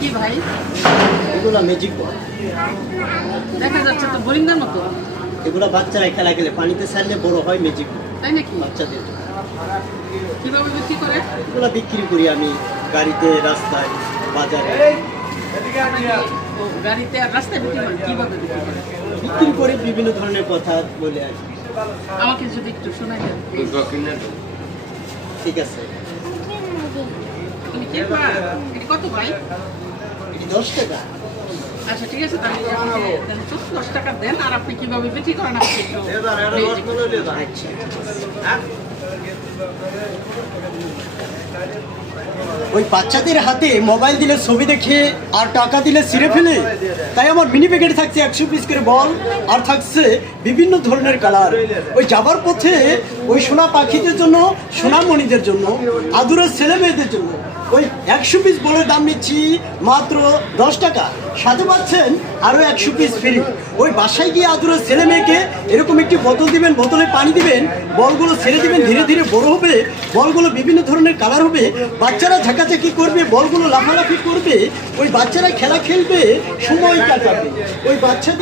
কি ভাই? এগুলো ম্যাজিক বল। দেখা যাচ্ছে তো বোরিংদের মতো। এগুলো বাচ্চারা খেলা খেলে পানিতে ছাড়লে বড় হয় ম্যাজিক বল। তাই নাকি? বাচ্চাদের জন্য। কিভাবে বিক্রি করে? এগুলো বিক্রি করি আমি গাড়িতে, রাস্তায়, বাজারে। ও, গাড়িতে আর রাস্তায় বিক্রি করেন? কিভাবে বিক্রি করেন? বিক্রি করে বিভিন্ন ধরনের কথা বলে আর কি। আমাকে যদি একটু শোনাই দেন। ঠিক আছে, তুমি কিনবা? এটা কত ভাই? এটি 10 টাকা। আচ্ছা ঠিক আছে, তাহলে আমাকে দেন তো, 10 টাকা দেন। আর আপনি কিভাবে বিক্রি করেন আমাকে একটু বলে দিন। আচ্ছা, ওই বাচ্চাদের হাতে মোবাইল দিলে ছবি দেখে আর টাকা দিলে ছিঁড়ে ফেলে, তাই আমার মিনি প্যাকেটে থাকছে 100 পিস করে বল, আর থাকছে বিভিন্ন ধরনের কালার। ওই যাবার পথে ওই সোনা পাখিদের জন্য, সোনামণিদের জন্য, আদুরের ছেলে মেয়েদের জন্য ওই 100 পিস বলের দাম নিচ্ছি মাত্র 10 টাকা। সাথে পাচ্ছেন আরও 100 পিস ফ্রি। ওই বাসায় গিয়ে আদুরের ছেলে মেয়েকে এরকম একটি বোতল দিবেন, বোতলে পানি দিবেন, বলগুলো ছেড়ে দিবেন, ধীরে ধীরে বড় হবে, বলগুলো বিভিন্ন ধরনের কালার হবে, বাচ্চারা ঝাঁকাঝাঁকি করবে, বলগুলো লাফালাফি করবে, ওই বাচ্চারা খেলা খেলবে, সময় কাটাবে। ওই বাচ্চাদের